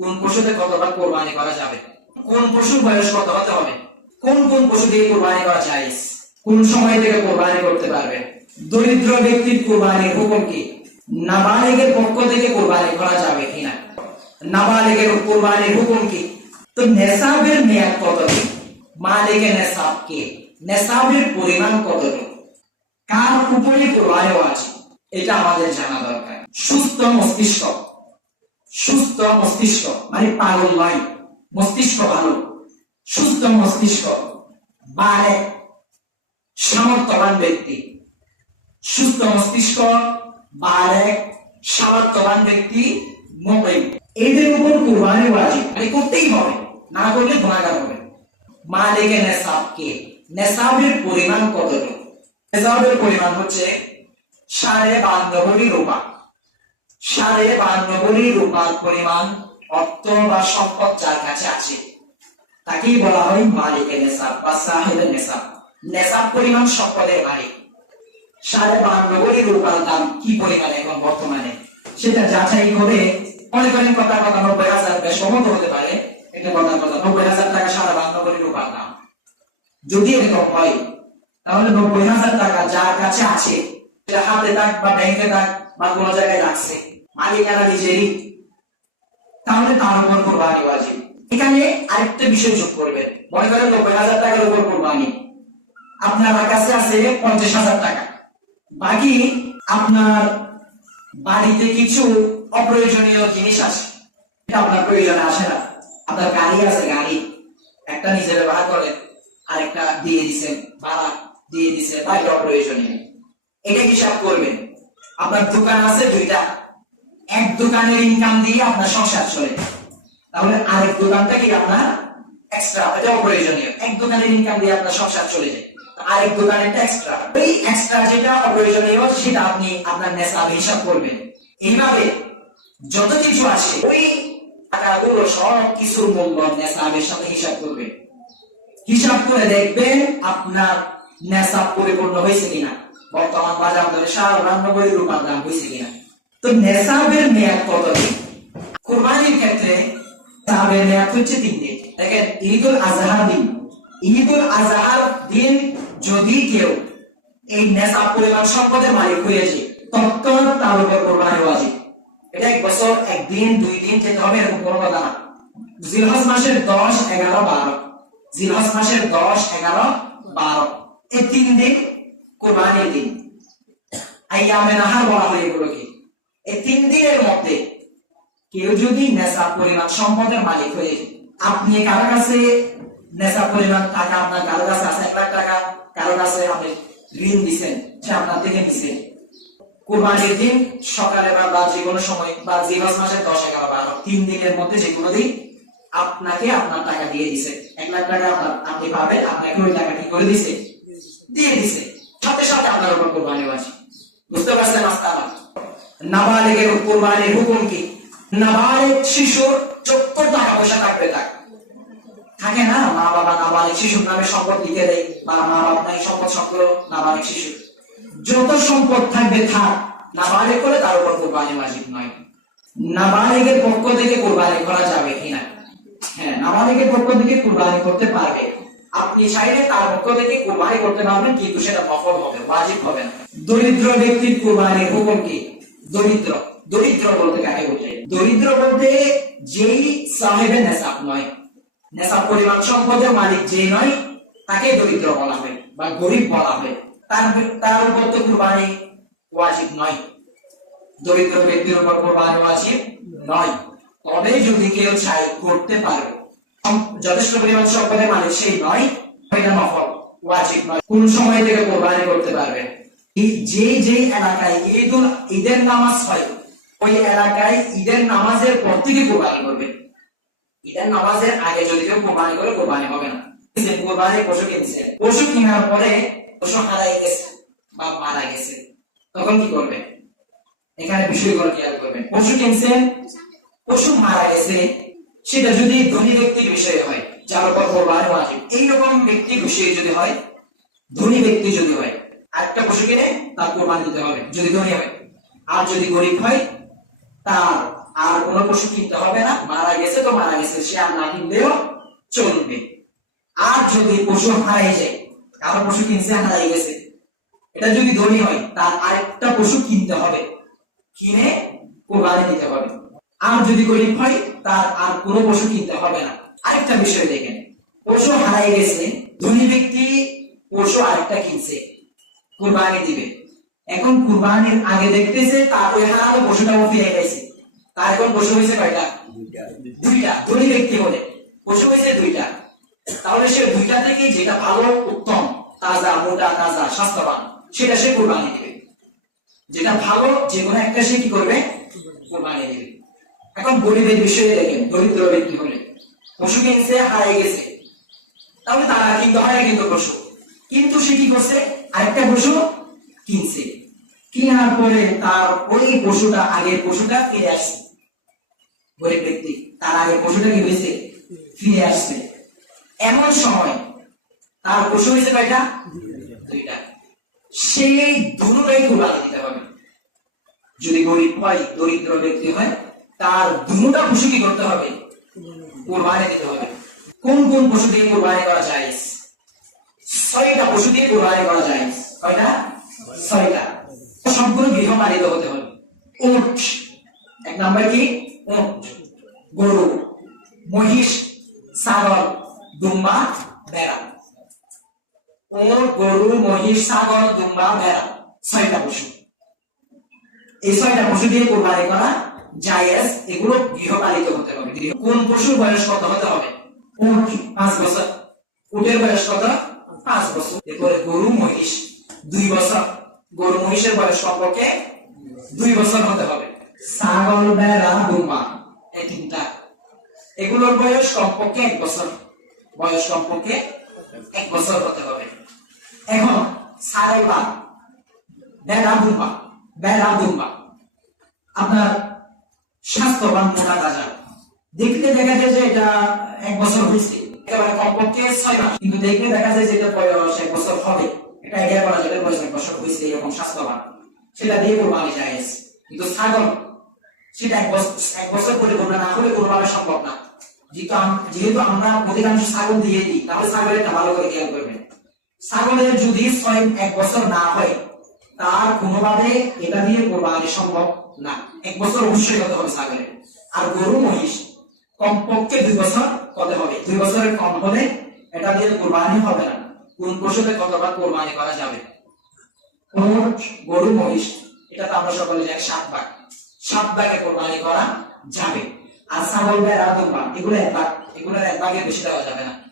কোন পশুতে কতবার কোরবানি করা যাবে, কোন পশুর বয়স কত হতে হবে, কোন কোন পশু দিয়ে কোরবানি করা জায়েজ, কোন সময় থেকে কোরবানি করতে পারবে, দরিদ্র ব্যক্তির কোরবানির হুকুম কি, নাবালিগের পক্ষ থেকে কোরবানি করা যাবে কিনা, নাবালিগের কোরবানির হুকুম কি। তো নেসাবের মেয়াদ কতদিন, মালিকের নেসাব কে, নেসাবের পরিমাণ কতটুকু, কার উপরে কোরবানি আছে, এটা আমাদের জানা দরকার। সুস্থ মস্তিষ্ক, সুস্থ মস্তিষ্ক মানে পাগল নয়, মস্তিষ্ক ভালো, সুস্থ মস্তিষ্ক, বারে সামর্থ্যবান ব্যক্তি, সুস্থ মস্তিষ্ক, বারে সামর্থ্যবান ব্যক্তি, মুকিম, এদের উপর কুরবানি ওয়াজিব, মানে করতেই হবে, না করলে গুনাহগার হবে। মালিকের নেসাব কে, নেসাবের পরিমাণ কতটুকু, নেসাবের পরিমাণ হচ্ছে 52.5 ভরি রূপা। 52.5 ভরি রূপার পরিমাণ অর্থ বা সম্পদ যার কাছে আছে তাকেই বলা হয় মালিকের নেসাব বা সাহেবের নেসাব। নেসাব পরিমাণ সম্পদের মালিক। 52.5 ভরি রূপার দাম কি পরিমাণ এখন বর্তমানে সেটা যাচাই করে অনেক অনেক কথা 90,000 বেশ কমও হতে পারে, এটা কথা 90,000 টাকা 52.5 ভরি রূপার দাম। যদি এরকম হয় তাহলে 90,000 টাকা যার কাছে আছে, সেটা হাতে থাক বা ব্যাংকে থাক বা কোনো জায়গায় রাখছে, মালিকানা নিজেরই, তাহলে তার উপর কোরবানি ওয়াজিব। এখানে আরেকটা বিষয় যোগ করবেন, মনে করেন 90,000 টাকার উপর কোরবানি, আপনার কাছে আছে 50,000 টাকা, বাকি আপনার বাড়িতে কিছু অপ্রয়োজনীয় জিনিস আছে, এটা আপনার প্রয়োজনে আসে না। আপনার গাড়ি আছে, গাড়ি একটা নিজে ব্যবহার করেন, আরেকটা দিয়ে দিচ্ছেন, ভাড়া দিয়ে দিচ্ছেন, বা এটা অপ্রয়োজনীয়, এটা হিসাব করবেন। আপনার দোকান আছে 2টা, এক দোকানের ইনকাম দিয়ে আপনার সংসার চলে, তাহলে আরেক দোকানটা কি আপনার এক্সট্রা, এটা অপ্রয়োজনীয়। এক দোকানের ইনকাম দিয়ে আপনার সংসার চলে যায়, আরেক দোকানেরটা এক্সট্রা, এই এক্সট্রা যেটা অপ্রয়োজনীয় সেটা আপনি আপনার নেসাবে হিসাব করবেন। এইভাবে যত কিছু আছে ওই টাকাগুলো সব কিছুর মূল্য নেসাবের সাথে হিসাব করবেন। হিসাব করে দেখবেন আপনার নেসাব পরিপূর্ণ হয়েছে কিনা, বর্তমান বাজার দরে 52 ভরি রূপার দাম হয়েছে কিনা। তো নেসাবের মেয়াদ কতদিন, কুরবানির ক্ষেত্রে নেসাবের মেয়াদ হচ্ছে 3 দিন। দেখেন ঈদুল আজহা দিন, ঈদুল আজহার দিন যদি কেউ এই নেসাব পরিমাণ সম্পদের মালিক হয়েছে তখন তার উপর কোরবানি ওয়াজিব। এটা 1 বছর 1 দিন 2 দিন যেতে হবে এরকম কোনো কথা না। জিলহজ মাসের 10, 11, 12, জিলহজ মাসের 10, 11, 12 এই 3 দিন কোরবানির দিন, আইয়ামে নাহার বলা হয় এগুলোকে। এই 3 দিনের মধ্যে কেউ যদি নেসাব পরিমাণ সম্পদের মালিক হয়ে, আপনি কারো কাছে নেসাব পরিমাণ টাকা, আপনার কারো কাছে আছে 1 লাখ টাকা, কারো কাছে আপনি ঋণ দিচ্ছেন, সে আপনার থেকে নিছেন, কুরবানির দিন সকালে বা যে কোনো সময় বা জিলহজ মাসের 10, 11, 12 3 দিনের মধ্যে যে কোনো দিন আপনাকে আপনার টাকা দিয়ে দিছে, 1 লাখ টাকা আপনি পাবেন, আপনাকে ওই টাকা কি করে দিছে, দিয়ে দিছে, সাথে সাথে আপনার উপর কোরবানি ওয়াজিব। বুঝতে পারছেন? মাসআলা নাবালিগের কোরবানির হুকুম কি। নাবালিগ শিশুর যত টাকা পয়সা থাকবে থাকে না, মা বাবা নাবালিগ শিশুর নামে সম্পদ লিখে দেয়, বা মা বাবা নাই সম্পদ সংগ্রহ, নাবালিগ শিশু যত সম্পদ থাকবে থাক, নাবালিগ করে তার উপর কোরবানি ওয়াজিব নয়। নাবালিগের পক্ষ থেকে কোরবানি করা যাবে কিনা, হ্যাঁ নাবালিগের পক্ষ থেকে কোরবানি করতে পারবে, আপনি চাইলে তার পক্ষ থেকে কোরবানি করতে পারবেন, কিন্তু সেটা নফল হবে, ওয়াজিব হবে না। দরিদ্র ব্যক্তির কোরবানির হুকুম কি। দরিদ্র, দরিদ্র বলতে কাকে বোঝায়, দরিদ্র বলতে যেই সাহেবের নেসাব নয়, নেসাব পরিমাণ সম্পদের মালিক যে নয় তাকে দরিদ্র বলা হয় বা গরিব বলা হয়, তার উপর তো কোরবানি ওয়াজিব নয়। দরিদ্র ব্যক্তির উপর কোরবানি ওয়াজিব নয়, তবে যদি কেউ চায় করতে পারবে, যথেষ্ট পরিমাণ সম্পদের মালিক সেই নয়, এটা নফল, ওয়াজিব নয়। কোন সময় থেকে কোরবানি করতে পারবে, যে এলাকায় ঈদের নামাজ হয় ওই এলাকায় ঈদের নামাজের পর থেকে কোরবানি করবে। ঈদের নামাজের আগে যদি কেউ কোরবানি করে কোরবানি হবে না। কোরবানি পশু কিনছে, পশু কেনার পরে পশু হারাই গেছে বা মারা গেছে, তখন কি করবে, এখানে বিষয়গুলো খেয়াল করবেন। পশু কিনছেন, পশু মারা গেছে, সেটা যদি ধনী ব্যক্তির বিষয়ে হয় যার উপর কোরবানি ওয়াজিব, এইরকম ব্যক্তির বিষয়ে যদি হয়, ধনী ব্যক্তি যদি হয়, একটা পশু কিনে তার কোরবানি দিতে হবে যদি ধনী হয়। আর যদি গরিব হয় তার আর কোনো পশু কিনতে হবে না, মারা গেছে তো মারা গেছে, সে আর না কিনলেও চলবে। আর যদি পশু হারাই যায়, কারো পশু কিনছে হারাই গেছে, এটা যদি ধনী হয় তার আরেকটা পশু কিনতে হবে, কিনে কোরবানি দিতে হবে। আর যদি গরিব হয় তার আর কোনো পশু কিনতে হবে না। আরেকটা বিষয় দেখেন, পশু হারাই গেছে, ধনী ব্যক্তি পশু আরেকটা কিনছে, কোরবানি দিবে। এখন কুরবানির আগে দেখতেছে তার ওই হারানো পশুটাও ফিরে গেছে, তার এখন পশু হয়েছে কয়টা? দুইটা। ধনী ব্যক্তি হলে পশু হয়েছে দুইটা, তাহলে সে দুইটা থেকে যেটা ভালো, উত্তম, তাজা, মোটা তাজা, স্বাস্থ্যবান, সেটা সে কুরবানি দিবে। যেটা ভালো যে কোনো একটা সে কি করবে? কুরবানি দিবে। এখন গরিবের বিষয়ে দেখেন, দরিদ্র ব্যক্তি হলে পশু কিনছে হারিয়ে গেছে, তাহলে তারা কিনতে হয় না কিন্তু পশু, কিন্তু সে কি করছে? আরেকটা পশু কিনছে, কেনার পরে তার ওই পশুটা, আগের পশুটা ফিরে আসছে। গরিব ব্যক্তি তার আগের পশুটা কি হয়েছে? ফিরে আসছে। এমন সময় তার পশু হয়েছে কয়টা? দুইটা। সেই দুটোই কুরবানি দিতে হবে। যদি গরিব হয়, দরিদ্র ব্যক্তি হয়, তার দুটা পশু কি করতে হবে? কুরবানি দিতে হবে। কোন কোন পশু দিয়ে কুরবানি করা যায়? 6টা পশু দিয়ে কুরবানি করা যায়। কয়টা? 6টা। সবগুলো গৃহপালিত হতে হবে। উট, এক নাম্বার কি? উট। গরু, মহিষ, ছাগল, দুম্বা, ভেড়া। উট, গরু, মহিষ, ছাগল, দুম্বা, ভেড়া, 6টা পশু। এই 6টা পশু দিয়ে কুরবানি করা জায়েজ। এগুলো গৃহপালিত হতে হবে। কোন পশুর বয়স কত হতে হবে? উট 5 বছর। উটের বয়স কত? 5 বছর। এরপরে গরু, মহিষ 2 বছর। গরু, মহিষের বয়স কমপক্ষে 2 বছর হতে হবে। ছাগল, ভেড়া, দুম্বা, এই 3টা, এগুলোর বয়স কমপক্ষে 1 বছর। বয়স কমপক্ষে 1 বছর হতে হবে। এখন ছাগল বা ভেড়া, দুম্বা, আপনার স্বাস্থ্যবান, মোটা তাজা, দেখতে দেখা যায় যে এটা 1 বছর হয়েছে, একেবারে কমপক্ষে 6 মাস, কিন্তু দেখতে দেখা যায় যে এটা বয়স 1 বছর হবে, এটা আইডিয়া করা যায় বয়স 1 বছর হয়েছে, এরকম স্বাস্থ্যবান, সেটা দিয়ে কুরবানি জায়েজ। কিন্তু ছাগল, সেটা 1 বছর পরিপূর্ণ না হলে কুরবানি সম্ভব না। যেহেতু আমরা অধিকাংশ ছাগল দিয়ে দিই, তাহলে ছাগলেরটা ভালো করে খেয়াল করবেন। ছাগলের যদি 1 বছর না হয়, তার কোনোভাবে এটা দিয়ে কুরবানি সম্ভব না। 1 বছর অবশ্যই হতে হবে ছাগলের। আর গরু, মহিষ কমপক্ষে 2 বছর হতে হবে। 2 বছরের কম হলে এটা দিয়ে কুরবানি হবে না। কোন পশুতে কতবার কুরবানি করা যাবে? উট, গরু, মহিষ, এটা তো আমরা সকলে জানি 7 ভাগ। 7 ভাগে কুরবানি করা যাবে। আর ছাগল, ভেড়া, দুম্বা, এগুলো 1 ভাগ, এগুলোর 1 ভাগের বেশি দেওয়া যাবে না।